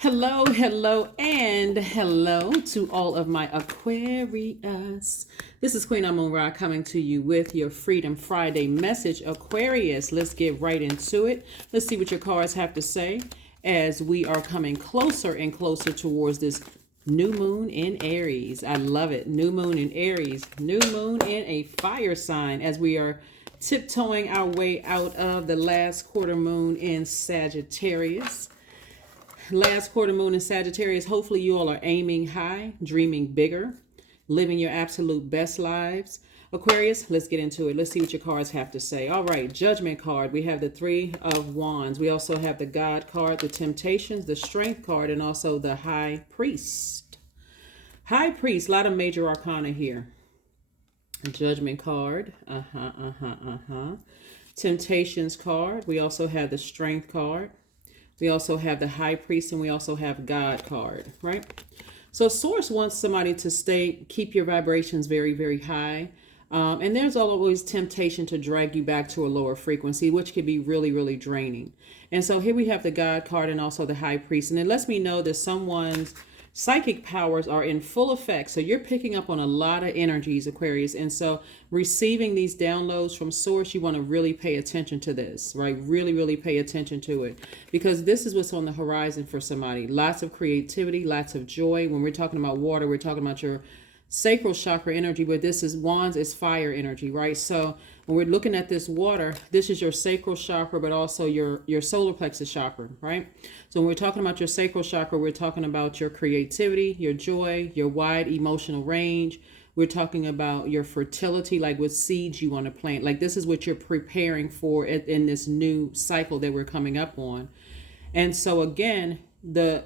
Hello, hello, and hello to all of my Aquarius. This is Queen Amun Ra coming to you with your Freedom Friday message. Aquarius, let's get right into it. Let's see what your cards have to say as we are coming closer and closer towards this new moon in Aries. I love it. New moon in Aries, new moon in a fire sign as we are tiptoeing our way out of the last quarter moon in Sagittarius. Last quarter moon in Sagittarius. Hopefully you all are aiming high, dreaming bigger, living your absolute best lives. Aquarius, let's get into it. Let's see what your cards have to say. All right, Judgment card. We have the Three of Wands. We also have the God card, the Temptations, the Strength card, and also the High Priest. High Priest, a lot of major arcana here. Judgment card. Temptations card. We also have the Strength card. We also have the High Priest, and we also have God card, right? So Source wants somebody to keep your vibrations very, very high. And there's always temptation to drag you back to a lower frequency, which can be really, really draining. And so here we have the God card and also the High Priest. And it lets me know that someone's psychic powers are in full effect. So you're picking up on a lot of energies, Aquarius. And so receiving these downloads from Source, you want to really pay attention to this, right? Really, really pay attention to it, because this is what's on the horizon for somebody. Lots of creativity, lots of joy. When we're talking about water, we're talking about your sacral chakra energy, but this is Wands is fire energy, right? So when we're looking at this water, this is your sacral chakra, but also your solar plexus chakra, right? So when we're talking about your sacral chakra, we're talking about your creativity, your joy, your wide emotional range. We're talking about your fertility, like what seeds you want to plant. Like this is what you're preparing for in this new cycle that we're coming up on. And so again, the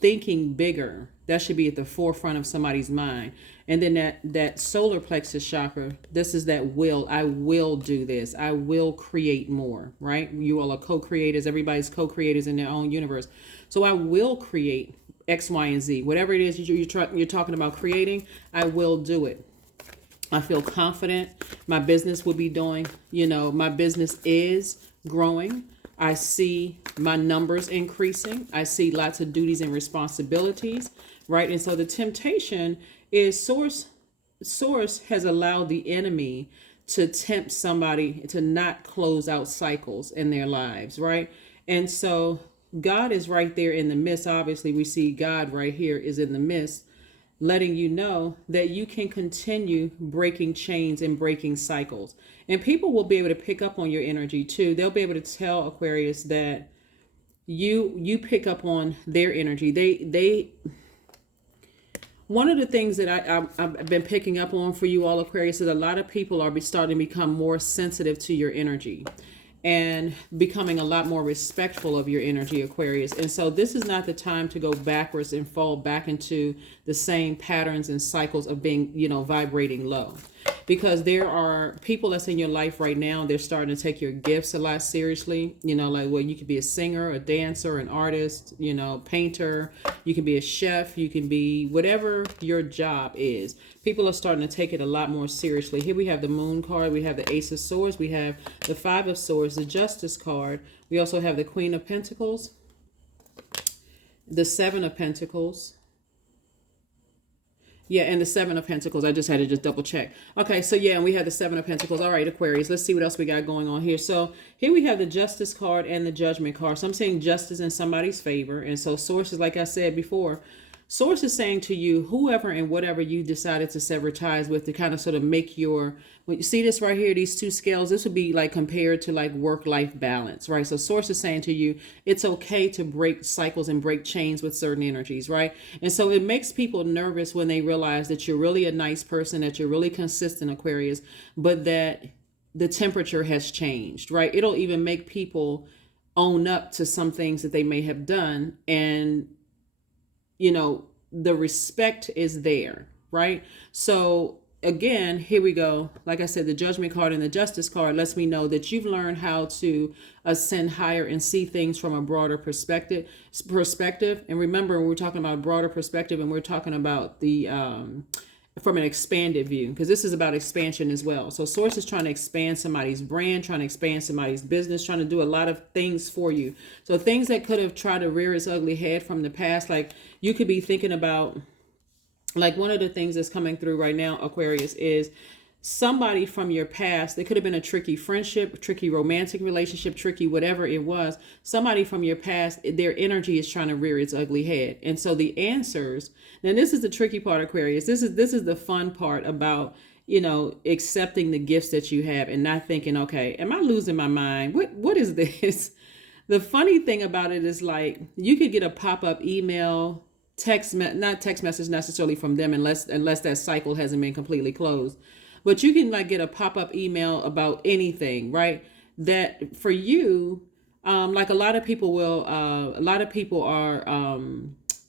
thinking bigger, that should be at the forefront of somebody's mind. And then that solar plexus chakra, this is that will. I will do this. I will create more, right? You all are co-creators. Everybody's co-creators in their own universe. So I will create X, Y, and Z. Whatever it is you're talking about creating, I will do it. I feel confident. My business will be doing, my business is growing. I see my numbers increasing. I see lots of duties and responsibilities, right? And so the temptation is Source has allowed the enemy to tempt somebody to not close out cycles in their lives, right? And so God is right there in the midst. Obviously, we see God right here is in the midst, letting you know that you can continue breaking chains and breaking cycles. And people will be able to pick up on your energy too. They'll be able to tell, Aquarius, that you pick up on their energy. They one of the things that I've been picking up on for you all, Aquarius, is a lot of people are starting to become more sensitive to your energy and becoming a lot more respectful of your energy, Aquarius. And so this is not the time to go backwards and fall back into the same patterns and cycles of being, vibrating low. Because there are people that's in your life right now, they're starting to take your gifts a lot seriously. You could be a singer, a dancer, an artist, painter. You can be a chef. You can be whatever your job is. People are starting to take it a lot more seriously. Here we have the Moon card. We have the Ace of Swords. We have the Five of Swords, the Justice card. We also have the Queen of Pentacles, the Seven of Pentacles. Yeah, and the Seven of Pentacles. I just had to just double check. Okay, so yeah, and we have the Seven of Pentacles. All right, Aquarius, let's see what else we got going on here. So here we have the Justice card and the Judgment card. So I'm saying justice in somebody's favor. And so Source is, like I said before, Source is saying to you, whoever and whatever you decided to sever ties with, to kind of sort of make when you see this right here, these two scales, this would be like compared to like work-life balance, right? So Source is saying to you, it's okay to break cycles and break chains with certain energies, right? And so it makes people nervous when they realize that you're really a nice person, that you're really consistent, Aquarius, but that the temperature has changed, right? It'll even make people own up to some things that they may have done, and the respect is there, right? So again, here we go. Like I said, the Judgment card and the Justice card lets me know that you've learned how to ascend higher and see things from a broader perspective. And remember, we're talking about a broader perspective, and we're talking about the from an expanded view, because this is about expansion as well. So source is trying to expand somebody's brand, trying to expand somebody's business, trying to do a lot of things for you. So things that could have tried to rear its ugly head from the past, like you could be thinking about, like one of the things that's coming through right now, Aquarius, is somebody from your past. There could have been a tricky friendship, tricky romantic relationship, tricky whatever it was. Somebody from your past, their energy is trying to rear its ugly head. And so the answers, now this is the tricky part, Aquarius. This is the fun part about, accepting the gifts that you have and not thinking, okay, am I losing my mind? What is this? The funny thing about it is, like, you could get a pop-up email, not text message necessarily from them, unless that cycle hasn't been completely closed. But you can like get a pop-up email about anything, right? That for you, like a lot of people are,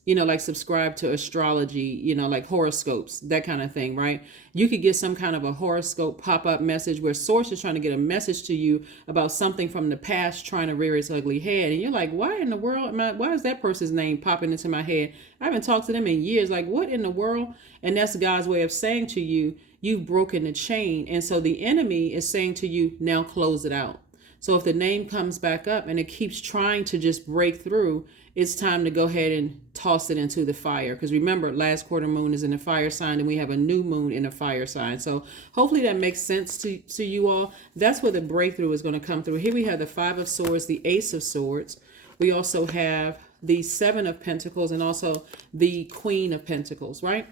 like subscribe to astrology, like horoscopes, that kind of thing, right? You could get some kind of a horoscope pop-up message where source is trying to get a message to you about something from the past trying to rear its ugly head. And you're like, why in the world why is that person's name popping into my head? I haven't talked to them in years. Like, what in the world? And that's God's way of saying to you, you've broken the chain. And so the enemy is saying to you, now close it out. So if the name comes back up and it keeps trying to just break through, it's time to go ahead and toss it into the fire. Because remember, last quarter moon is in the fire sign and we have a new moon in a fire sign. So hopefully that makes sense to you all. That's where the breakthrough is going to come through. Here we have the 5 of Swords, the Ace of Swords. We also have the 7 of Pentacles and also the Queen of Pentacles, right?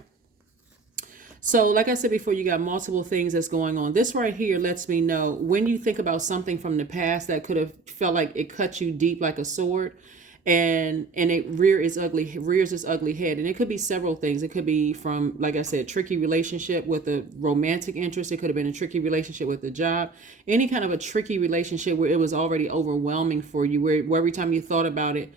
So like I said before, you got multiple things that's going on. This right here lets me know when you think about something from the past that could have felt like it cut you deep like a sword, and it rears its ugly head. And it could be several things. It could be from, like I said, tricky relationship with a romantic interest. It could have been a tricky relationship with a job, any kind of a tricky relationship where it was already overwhelming for you, where every time you thought about it,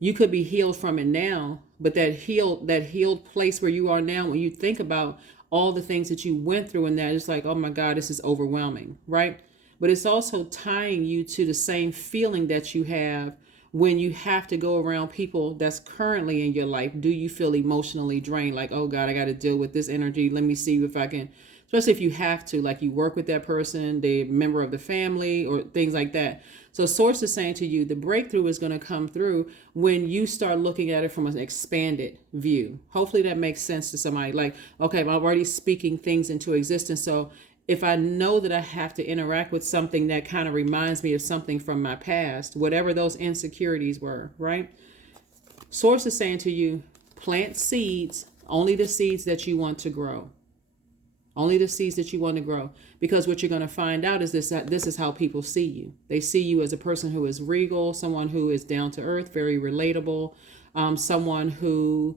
you could be healed from it now. But that healed place where you are now, when you think about all the things that you went through and that, it's like, oh my God, this is overwhelming, right? But it's also tying you to the same feeling that you have when you have to go around people that's currently in your life. Do you feel emotionally drained? Like, oh God, I got to deal with this energy. Let me see if I can, especially if you have to, like you work with that person, the member of the family or things like that. So source is saying to you, the breakthrough is going to come through when you start looking at it from an expanded view. Hopefully that makes sense to somebody. Like, okay, I'm already speaking things into existence. So if I know that I have to interact with something that kind of reminds me of something from my past, whatever those insecurities were, right? Source is saying to you, plant seeds, only the seeds that you want to grow. Only the seeds that you want to grow. Because what you're going to find out is this is how people see you. They see you as a person who is regal, someone who is down to earth, very relatable, someone who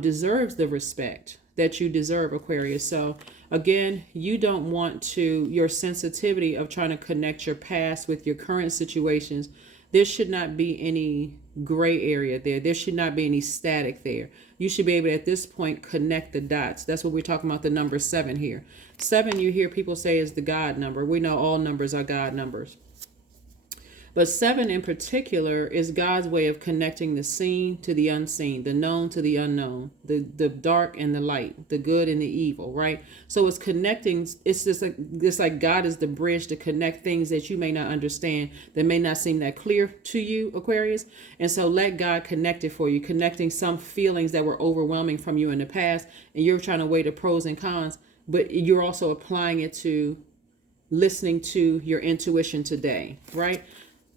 deserves the respect that you deserve, Aquarius. So again, you don't want to, your sensitivity of trying to connect your past with your current situations, there should not be any gray area there. There should not be any static there. You should be able to, at this point, connect the dots. That's what we're talking about, the number 7 here. 7, you hear people say, is the God number. We know all numbers are God numbers. But 7 in particular is God's way of connecting the seen to the unseen, the known to the unknown, the dark and the light, the good and the evil, right? So it's connecting. It's just like God is the bridge to connect things that you may not understand, that may not seem that clear to you, Aquarius. And so let God connect it for you, connecting some feelings that were overwhelming from you in the past, and you're trying to weigh the pros and cons, but you're also applying it to listening to your intuition today, right?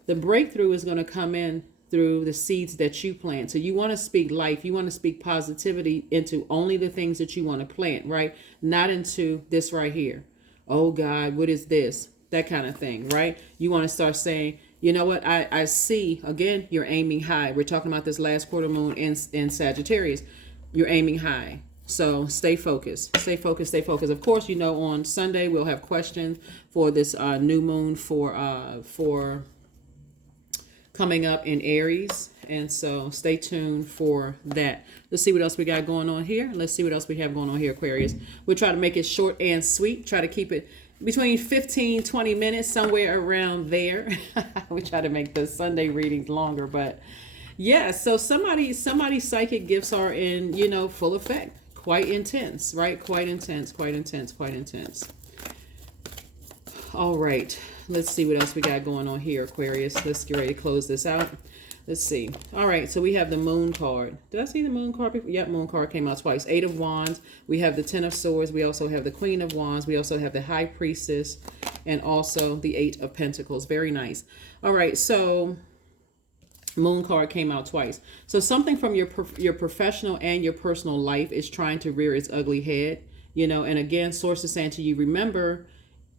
The breakthrough is going to come in through the seeds that you plant. So you want to speak life. You want to speak positivity into only the things that you want to plant, right? Not into this right here. Oh God, what is this? That kind of thing, right? You want to start saying, you know what? I see, again, you're aiming high. We're talking about this last quarter moon in Sagittarius. You're aiming high. So stay focused, stay focused, stay focused. Of course, you know, on Sunday, we'll have questions for this new moon for coming up in Aries. And so stay tuned for that. Let's see what else we got going on here. Let's see what else we have going on here, Aquarius. We'll try to make it short and sweet. Try to keep it between 15-20 minutes, somewhere around there. We try to make the Sunday readings longer, but yeah. So somebody's psychic gifts are in, full effect. quite intense, right? Quite intense, quite intense, quite intense. All right, let's see what else we got going on here, Aquarius. Let's get ready to close this out. Let's see. All right, so we have the Moon card. Did I see the Moon card before? Yep, Moon card came out twice. 8 of Wands. We have the 10 of Swords. We also have the Queen of Wands. We also have the High Priestess and also the 8 of Pentacles. Very nice. All right, so Moon card came out twice. So something from your professional and your personal life is trying to rear its ugly head, you know, and again, Source is saying to you, remember,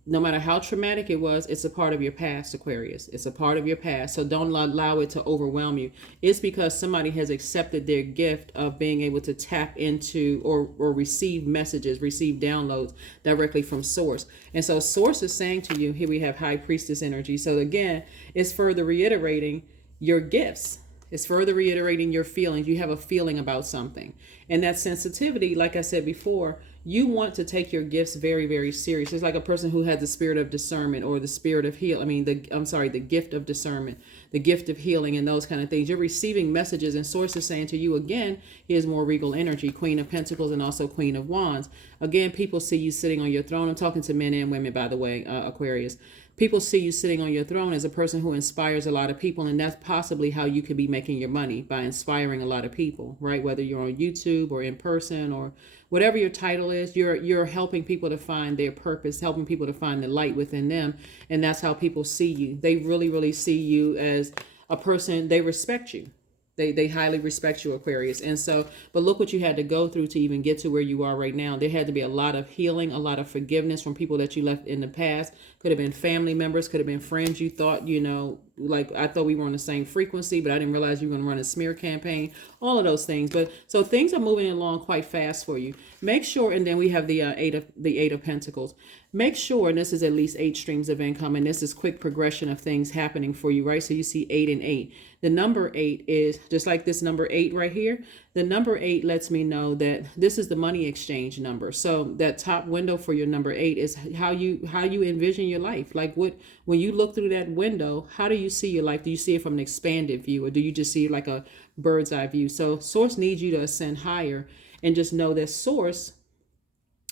no matter how traumatic it was, it's a part of your past, Aquarius. It's a part of your past. So don't allow it to overwhelm you. It's because somebody has accepted their gift of being able to tap into or receive messages, receive downloads directly from Source. And so Source is saying to you, here we have High Priestess energy. So again, it's further reiterating your gifts. It's further reiterating your feelings. You have a feeling about something. And that sensitivity, like I said before, you want to take your gifts very, very serious. It's like a person who has the spirit of discernment or the spirit of heal. The gift of discernment, the gift of healing and those kind of things. You're receiving messages and Source is saying to you, again, here's more regal energy, Queen of Pentacles and also Queen of Wands. Again, people see you sitting on your throne. I'm talking to men and women, by the way, Aquarius. People see you sitting on your throne as a person who inspires a lot of people, and that's possibly how you could be making your money, by inspiring a lot of people, right? Whether you're on YouTube or in person or whatever your title is, you're helping people to find their purpose, helping people to find the light within them, and that's how people see you. They really, really see you as a person. They respect you. They highly respect you, Aquarius. And so, but look what you had to go through to even get to where you are right now. There had to be a lot of healing, a lot of forgiveness from people that you left in the past. Could have been family members, could have been friends you thought, you know, like I thought we were on the same frequency, but I didn't realize you were going to run a smear campaign, all of those things. But so things are moving along quite fast for you. Make sure, and then we have the eight of Pentacles. Make sure, and this is at least 8 streams of income, and this is quick progression of things happening for you, right? So you see 8 and 8. The number 8 is just like this number 8 right here. The number 8 lets me know that this is the money exchange number. So that top window for your number 8 is how you envision your life. Like when you look through that window, how do you see your life? Do you see it from an expanded view, or do you just see it like a bird's eye view? So Source needs you to ascend higher and just know that Source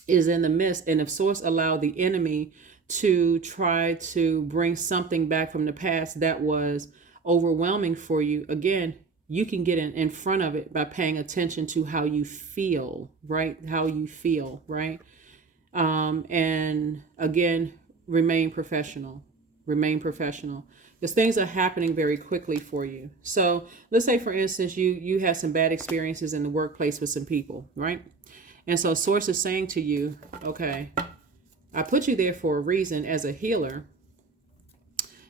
is in the midst. And if Source allowed the enemy to try to bring something back from the past that was overwhelming for you, again, you can get in front of it by paying attention to how you feel, right? How you feel, right? And again, remain professional. Remain professional. Because things are happening very quickly for you. So let's say, for instance, you had some bad experiences in the workplace with some people, right? And so Source is saying to you, okay, I put you there for a reason as a healer.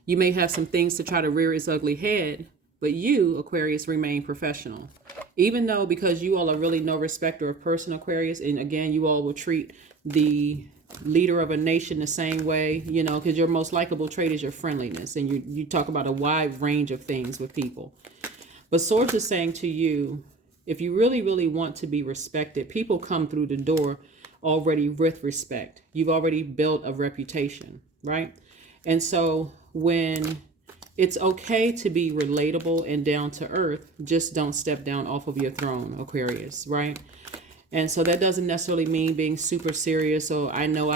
You may have some things to try to rear its ugly head, but you, Aquarius, remain professional. Even though, because you all are really no respecter of person, Aquarius, and again, you all will treat the leader of a nation the same way, you know, because your most likable trait is your friendliness, and you talk about a wide range of things with people. But Source is saying to you, if you really, really want to be respected, people come through the door already with respect. You've already built a reputation, right? And so when it's okay to be relatable and down to earth, just don't step down off of your throne, Aquarius, right? And so that doesn't necessarily mean being super serious. So I know,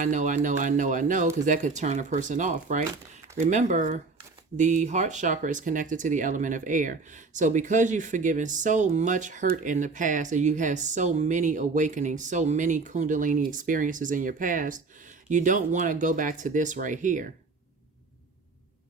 because that could turn a person off, right? Remember, the heart chakra is connected to the element of air. So because you've forgiven so much hurt in the past, and you have so many awakenings, so many Kundalini experiences in your past, you don't want to go back to this right here.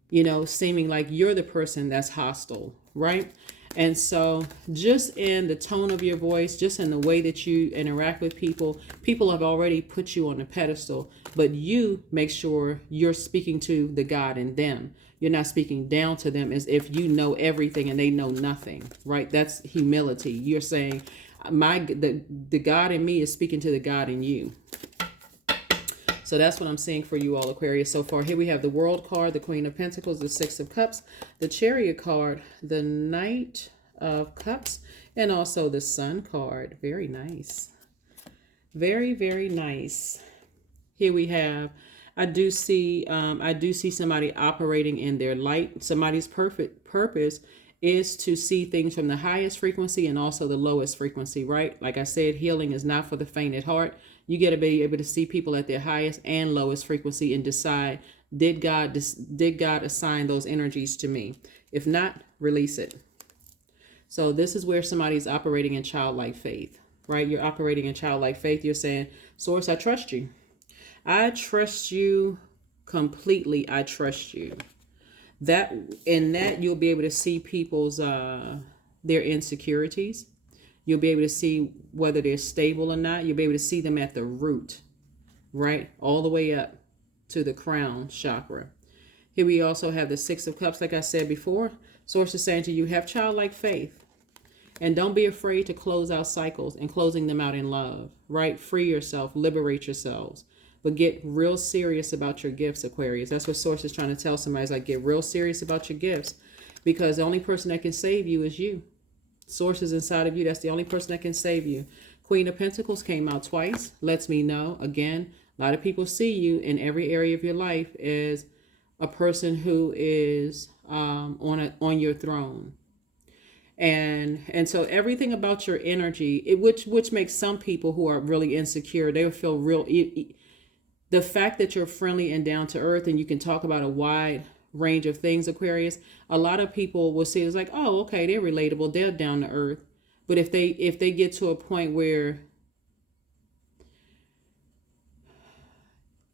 You know, seeming like you're the person that's hostile, right? And so just in the tone of your voice, just in the way that you interact with people, people have already put you on a pedestal, but you make sure you're speaking to the God in them. You're not speaking down to them as if you know everything and they know nothing, right? That's humility. You're saying, the God in me is speaking to the God in you. So that's what I'm seeing for you all, Aquarius, so far. Here we have the World card, the Queen of Pentacles, the Six of Cups, the Chariot card, the Knight of Cups, and also the Sun card. Very nice. Very, very nice. Here we have, I do see somebody operating in their light. Somebody's perfect purpose is to see things from the highest frequency and also the lowest frequency, right? Like I said, healing is not for the faint at heart. You got to be able to see people at their highest and lowest frequency and decide, did God assign those energies to me? If not, release it. So this is where somebody's operating in childlike faith, right? You're operating in childlike faith. You're saying, Source, I trust you. I trust you completely. I trust you. That you'll be able to see people's their insecurities. You'll be able to see whether they're stable or not. You'll be able to see them at the root, right? All the way up to the crown chakra. Here we also have the Six of Cups. Like I said before, Source is saying to you, have childlike faith. And don't be afraid to close out cycles and closing them out in love, right? Free yourself, liberate yourselves. But get real serious about your gifts, Aquarius. That's what Source is trying to tell somebody. Is like, get real serious about your gifts. Because the only person that can save you is you. Source is inside of you. That's the only person that can save you. Queen of Pentacles came out twice. Lets me know, again, a lot of people see you in every area of your life as a person who is on your throne. And so everything about your energy, which makes some people who are really insecure, they'll feel real. The fact that you're friendly and down to earth and you can talk about a wide range of things, Aquarius, a lot of people will see it as like, oh, okay, they're relatable, they're down to earth. But if they get to a point where,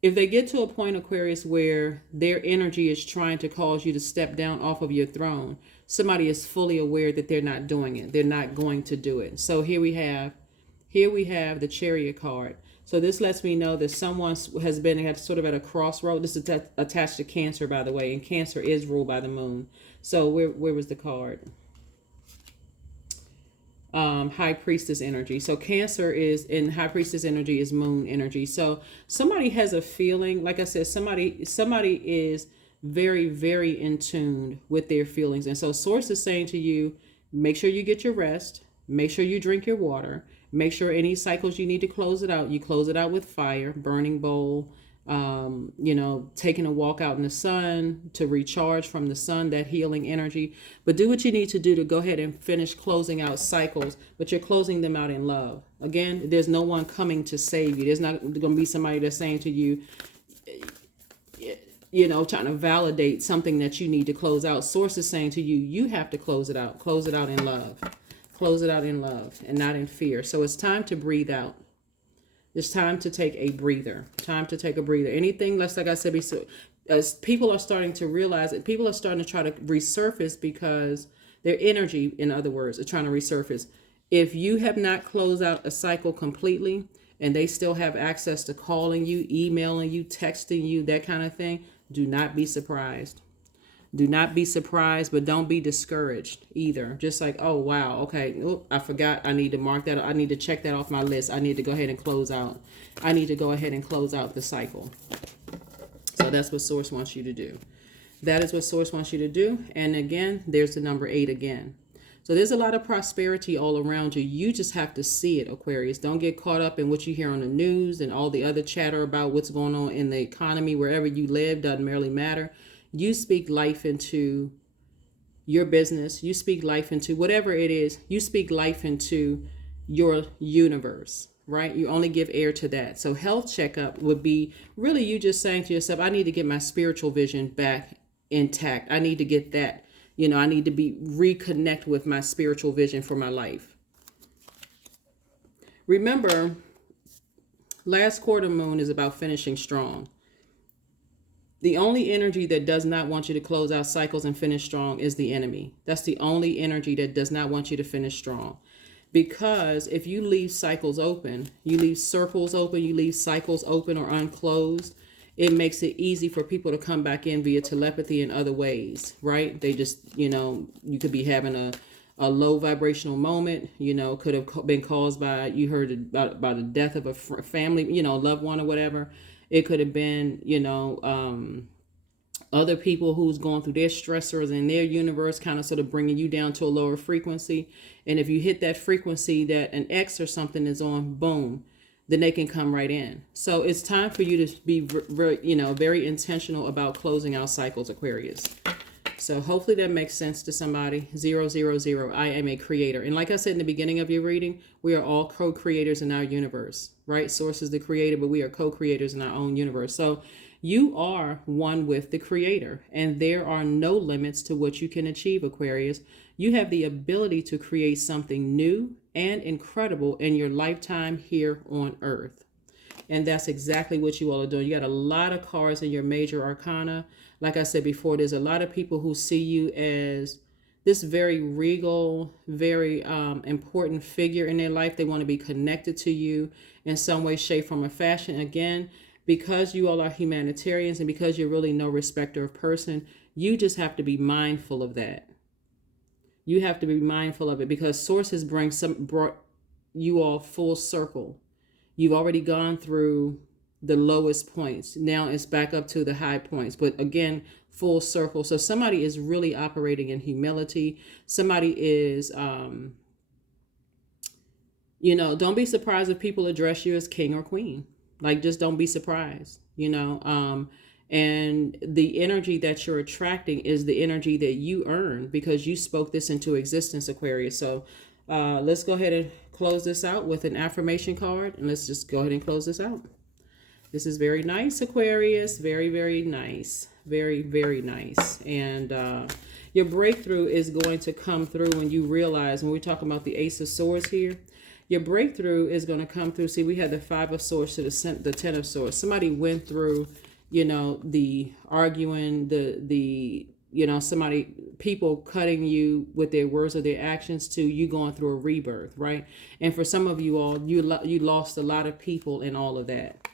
Aquarius, where their energy is trying to cause you to step down off of your throne, somebody is fully aware that they're not doing it. They're not going to do it. So here we have the Chariot card. So this lets me know that someone has been sort of at a crossroad. This is attached to Cancer, by the way, and Cancer is ruled by the moon. So where was the card? High Priestess energy. So Cancer is in High Priestess energy is moon energy. So somebody has a feeling, like I said, somebody is very, very in tune with their feelings. And so Source is saying to you, make sure you get your rest, make sure you drink your water, make sure any cycles you need to close it out, you close it out with fire, burning bowl, taking a walk out in the sun to recharge from the sun, that healing energy. But do what you need to do to go ahead and finish closing out cycles, but you're closing them out in love. Again, there's no one coming to save you. There's not going to be somebody that's saying to you, trying to validate something that you need to close out. Source is saying to you, you have to close it out. Close it out in love. Close it out in love and not in fear. So it's time to breathe out. It's time to take a breather. Time to take a breather. Anything less, like I said, as people are starting to realize it, people are starting to try to resurface because their energy, in other words, is trying to resurface. If you have not closed out a cycle completely and they still have access to calling you, emailing you, texting you, that kind of thing, do not be surprised. Do not be surprised, but don't be discouraged either. Just like, oh, wow, okay, I forgot. I need to mark that. I need to check that off my list. I need to go ahead and close out. I need to go ahead and close out the cycle. So that's what Source wants you to do. That is what Source wants you to do. And again, there's the number 8 again. So there's a lot of prosperity all around you. You just have to see it, Aquarius. Don't get caught up in what you hear on the news and all the other chatter about what's going on in the economy. Wherever you live, doesn't really matter. You speak life into your business. You speak life into whatever it is. You speak life into your universe, right? You only give air to that. So health checkup would be really you just saying to yourself, I need to get my spiritual vision back intact. I need to get that. I need to reconnect with my spiritual vision for my life. Remember, last quarter moon is about finishing strong. The only energy that does not want you to close out cycles and finish strong is the enemy. That's the only energy that does not want you to finish strong. Because if you leave cycles open, you leave circles open, you leave cycles open or unclosed, it makes it easy for people to come back in via telepathy and other ways, right? They just, you could be having a low vibrational moment, could have been caused by, you heard about the death of a family, loved one or whatever. It could have been, other people who's going through their stressors in their universe, kind of sort of bringing you down to a lower frequency. And if you hit that frequency that an X or something is on, boom, then they can come right in. So it's time for you to be, very intentional about closing out cycles, Aquarius. So hopefully that makes sense to somebody. 000. I am a creator. And like I said in the beginning of your reading, we are all co-creators in our universe, right? Source is the creator, but we are co-creators in our own universe. So you are one with the creator, and there are no limits to what you can achieve, Aquarius. You have the ability to create something new and incredible in your lifetime here on Earth. And that's exactly what you all are doing. You got a lot of cards in your major arcana. Like I said before, there's a lot of people who see you as this very regal, very important figure in their life. They want to be connected to you in some way, shape, form, or fashion. Again, because you all are humanitarians and because you're really no respecter of person, you just have to be mindful of that. You have to be mindful of it because sources brought you all full circle. You've already gone through the lowest points. Now it's back up to the high points. But again, full circle. So somebody is really operating in humility. Somebody is, don't be surprised if people address you as king or queen. Like, just don't be surprised, and the energy that you're attracting is the energy that you earn because you spoke this into existence, Aquarius. So let's go ahead and close this out with an affirmation card. And let's just go ahead and close this out. This is very nice, Aquarius. Very, very nice. Very, very nice. And your breakthrough is going to come through when you realize, when we're talking about the Ace of Swords here, your breakthrough is going to come through. See, we had the 5 of Swords to the 10 of Swords. Somebody went through, the arguing, people cutting you with their words or their actions to you going through a rebirth, right? And for some of you all, you lost a lot of people in all of that.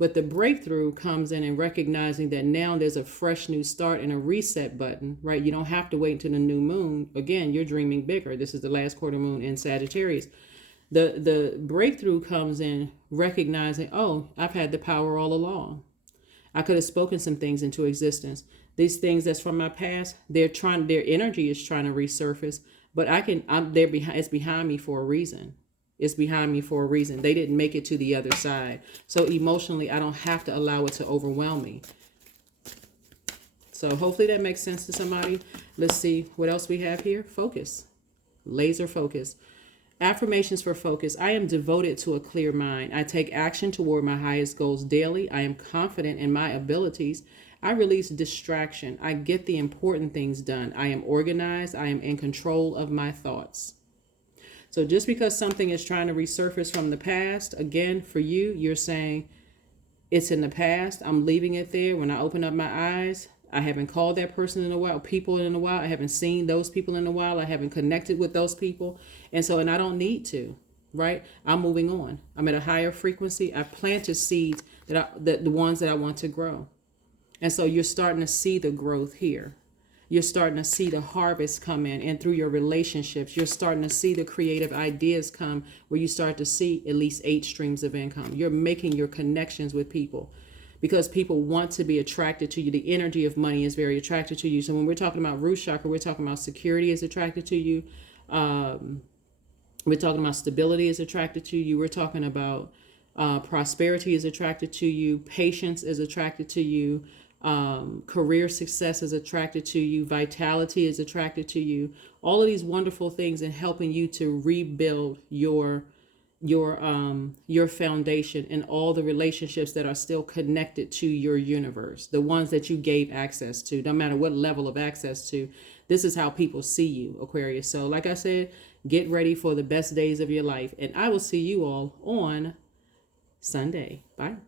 But the breakthrough comes in recognizing that now there's a fresh new start and a reset button, right? You don't have to wait until the new moon. Again, you're dreaming bigger. This is the last quarter moon in Sagittarius. The breakthrough comes in recognizing, oh, I've had the power all along. I could have spoken some things into existence. These things that's from my past, their energy is trying to resurface, but it's behind me for a reason. It's behind me for a reason. They didn't make it to the other side. So emotionally, I don't have to allow it to overwhelm me. So hopefully that makes sense to somebody. Let's see what else we have here. Focus. Laser focus. Affirmations for focus. I am devoted to a clear mind. I take action toward my highest goals daily. I am confident in my abilities. I release distraction. I get the important things done. I am organized. I am in control of my thoughts. So just because something is trying to resurface from the past, again, for you, you're saying it's in the past. I'm leaving it there. When I open up my eyes, I haven't called that person in a while, people in a while. I haven't seen those people in a while. I haven't connected with those people. And I don't need to, right? I'm moving on. I'm at a higher frequency. I planted seeds the ones that I want to grow. And so you're starting to see the growth here. You're starting to see the harvest come in, and through your relationships, you're starting to see the creative ideas come where you start to see at least 8 streams of income. You're making your connections with people because people want to be attracted to you. The energy of money is very attracted to you. So when we're talking about root chakra, we're talking about security is attracted to you. We're talking about stability is attracted to you. We're talking about prosperity is attracted to you. Patience is attracted to you. Career success is attracted to you. Vitality is attracted to you. All of these wonderful things in helping you to rebuild your foundation and all the relationships that are still connected to your universe, the ones that you gave access to, no matter what level of access to. This is how people see you, Aquarius. So like I said, get ready for the best days of your life, and I will see you all on Sunday. Bye.